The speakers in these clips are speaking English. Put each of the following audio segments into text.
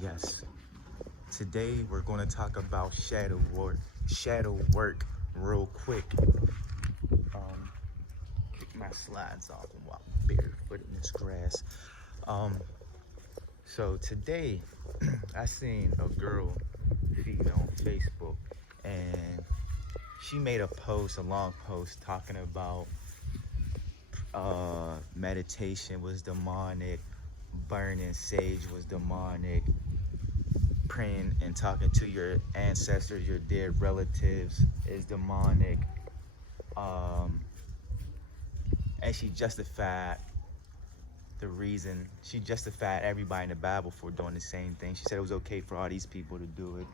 Yes. Today we're going to talk about shadow work. Shadow work, real quick. Kick my slides off and walk barefoot in this grass. Um, so today I seen a girl, female, on Facebook, and she made a post, a long post, talking about meditation was demonic, burning sage was demonic, praying and talking to your ancestors, your dead relatives is demonic. Um, and she justified everybody in the Bible for doing the same thing. She said it was okay for all these people to do it.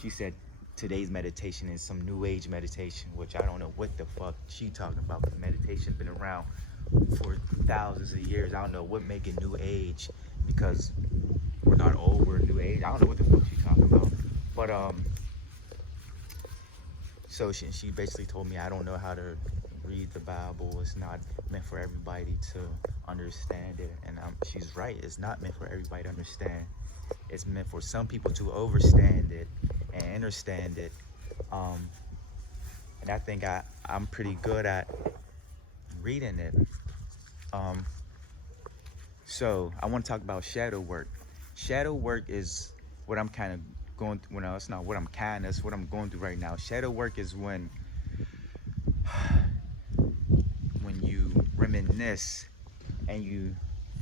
She said today's meditation is some new age meditation, which I don't know what the fuck she talking about, but meditation been around for thousands of years. I don't know what make it new age, because we're not old, we're new age. I don't know what the fuck she talking about. But so she basically told me I don't know how to read the Bible. It's not meant for everybody to understand it. And she's right. It's not meant for everybody to understand. It's meant for some people to overstand it and understand it. And I think I'm pretty good at reading it. So I want to talk about shadow work. Shadow work is what I'm kind of going through. Well, no, it's not what I'm kind of, it's what I'm going through right now. Shadow work is when you reminisce and you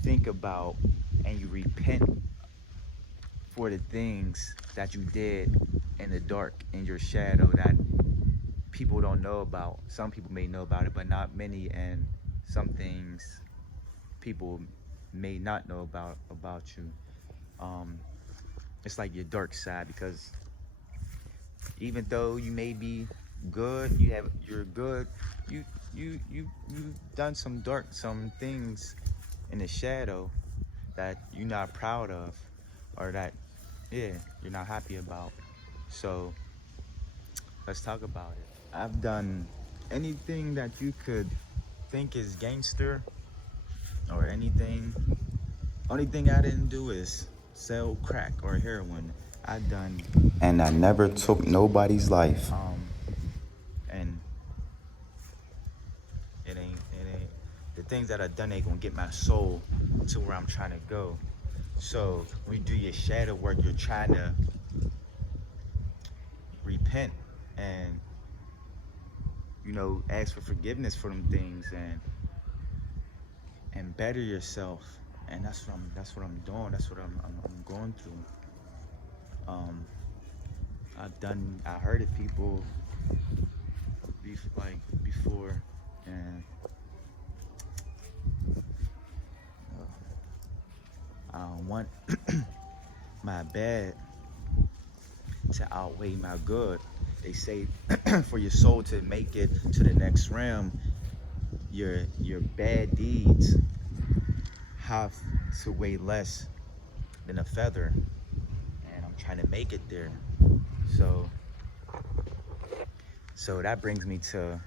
think about and you repent for the things that you did in the dark, in your shadow, that people don't know about. Some people may know about it, but not many. And some things people may not know about you. It's like your dark side, because even though you may be good, you're good, you've done some things in the shadow that you're not proud of, or that you're not happy about. So let's talk about it. I've done anything that you could think is gangster, or anything. Only thing I didn't do is sell crack or heroin. And I never took nobody's life. And it ain't the things that I done ain't gonna get my soul to where I'm trying to go. So when you do your shadow work, you're trying to repent and ask for forgiveness for them things, and better yourself. And that's what I'm doing. That's what I'm going through. I heard of people before, and I don't want my bad to outweigh my good. They say for your soul to make it to the next realm, your bad deeds have to weigh less than a feather. And I'm trying to make it there. So that brings me to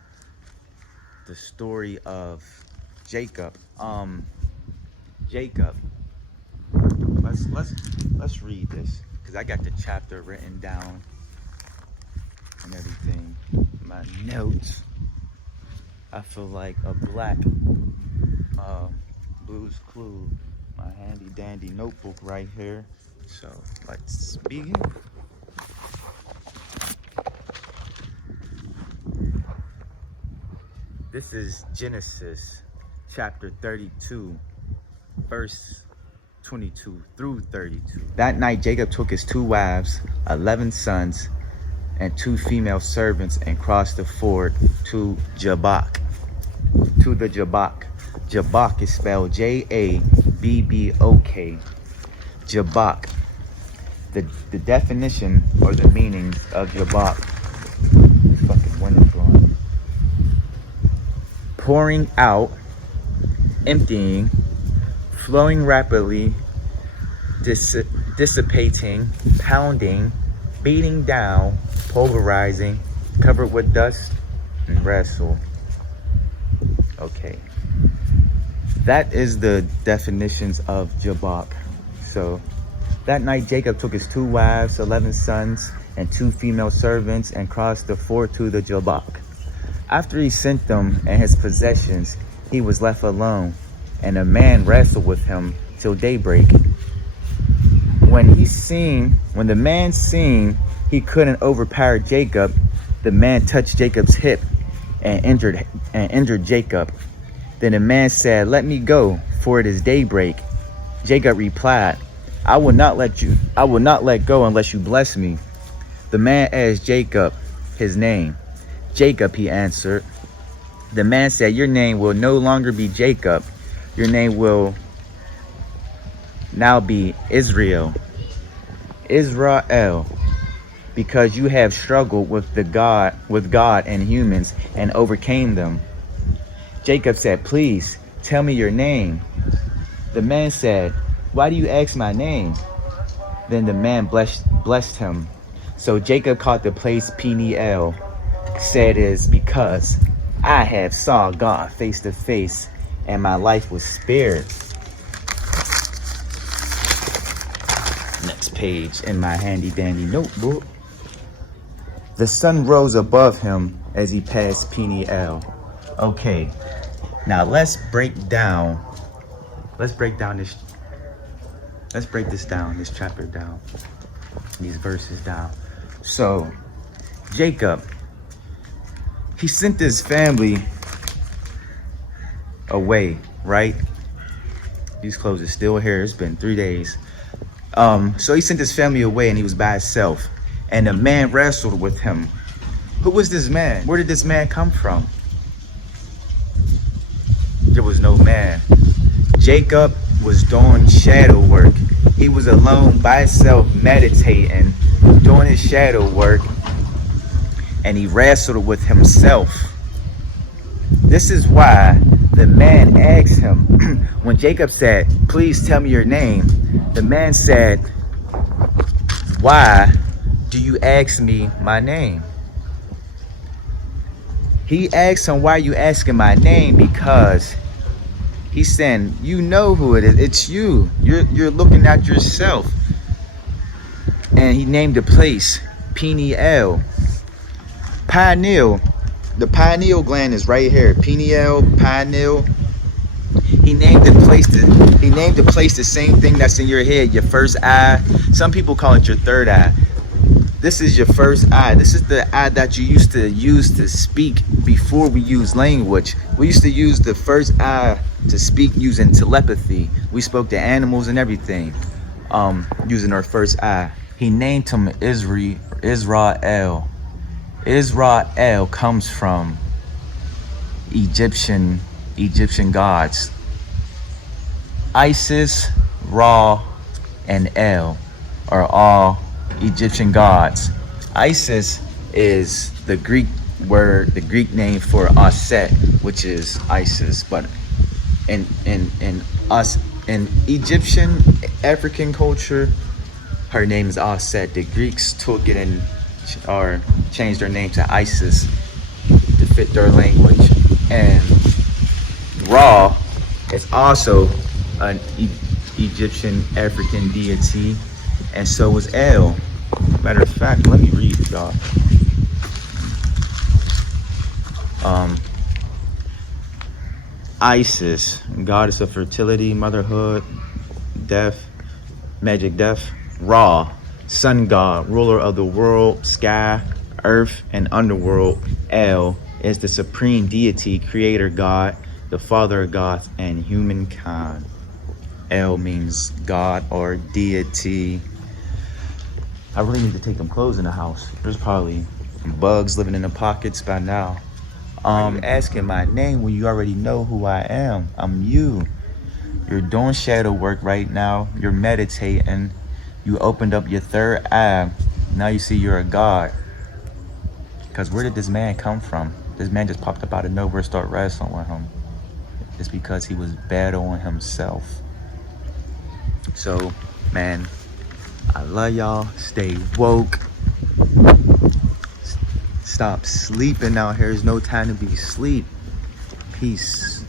the story of Jacob. Jacob. Let's read this, because I got the chapter written down and everything. My notes. I feel like a black Blue's Clue. My handy dandy notebook right here. So let's begin. This is Genesis chapter 32, verse 22 through 32. That night Jacob took his 2 wives, 11 sons, and 2 female servants, and crossed the ford to Jabbok. To the Jabbok. Jabbok is spelled Jabbok. Jabbok. The definition or the meaning of Jabbok. Fucking wind is blowing. Pouring out, emptying, flowing rapidly, dissipating, pounding, beating down, pulverizing, covered with dust, and wrestle. Okay. That is the definitions of Jabbok. So That night Jacob took his 2 wives, 11 sons, and 2 female servants and crossed the ford to the Jabbok. After he sent them and his possessions, he was left alone, and a man wrestled with him till daybreak. When the man seen he couldn't overpower Jacob, the man touched Jacob's hip and injured Jacob. Then the man said, "Let me go, for it is daybreak." Jacob replied, I will not let go unless you bless me." The man asked Jacob his name. "Jacob," he answered. The man said, "Your name will no longer be Jacob. Your name will now be Israel, because you have struggled with God and humans and overcame them." Jacob said, "Please tell me your name." The man said, "Why do you ask my name?" Then the man blessed him. So Jacob called the place Peniel, said is because I have saw God face to face, and my life was spared. Next page in my handy dandy notebook. The sun rose above him as he passed Peniel. Okay, now let's break this chapter down, these verses down. So Jacob, he sent his family away, right? These clothes are still here. It's been 3 days. So he sent his family away, and he was by himself, and a man wrestled with him. Who was this man? Where did this man come from? There was no man. Jacob was doing shadow work. He was alone by himself, meditating, doing his shadow work, and he wrestled with himself. This is why the man asked him, when Jacob said, "Please tell me your name," the man said, "Why do you ask me my name?" He asked him, "Why are you asking my name?" Because he's saying, you know who it is. It's you. You're looking at yourself. And he named the place Peniel. Pineal. The pineal gland is right here. Peniel, pineal. He named the place the same thing that's in your head, your first eye. Some people call it your third eye. This is your first eye. This is the eye that you used to use to speak before we use language. We used to use the first eye to speak using telepathy. We spoke to animals and everything, using our first eye. He named him Israel. Israel comes from Egyptian gods. Isis, Ra, and El are all Egyptian gods. Isis is the Greek word, the Greek name for Aset, which is Isis. But in Egyptian African culture, her name is Aset. The Greeks took it and changed their name to Isis to fit their language. And Ra is also an Egyptian African deity, and so is El. Matter of fact, let me read it, y'all. Isis, goddess of fertility, motherhood, death, magic death. Ra, sun god, ruler of the world, sky, earth, and underworld. El is the supreme deity, creator god, the father of gods and humankind. El means God or deity. I really need to take them clothes in the house. There's probably bugs living in the pockets by now. You're asking my name when you already know who I am. I'm you. You're doing shadow work right now. You're meditating. You opened up your third eye. Now you see you're a god. Because where did this man come from? This man just popped up out of nowhere, start wrestling with him. It's because he was battling himself. So, man, I love y'all. Stay woke. Stop sleeping out here. There's no time to be asleep. Peace.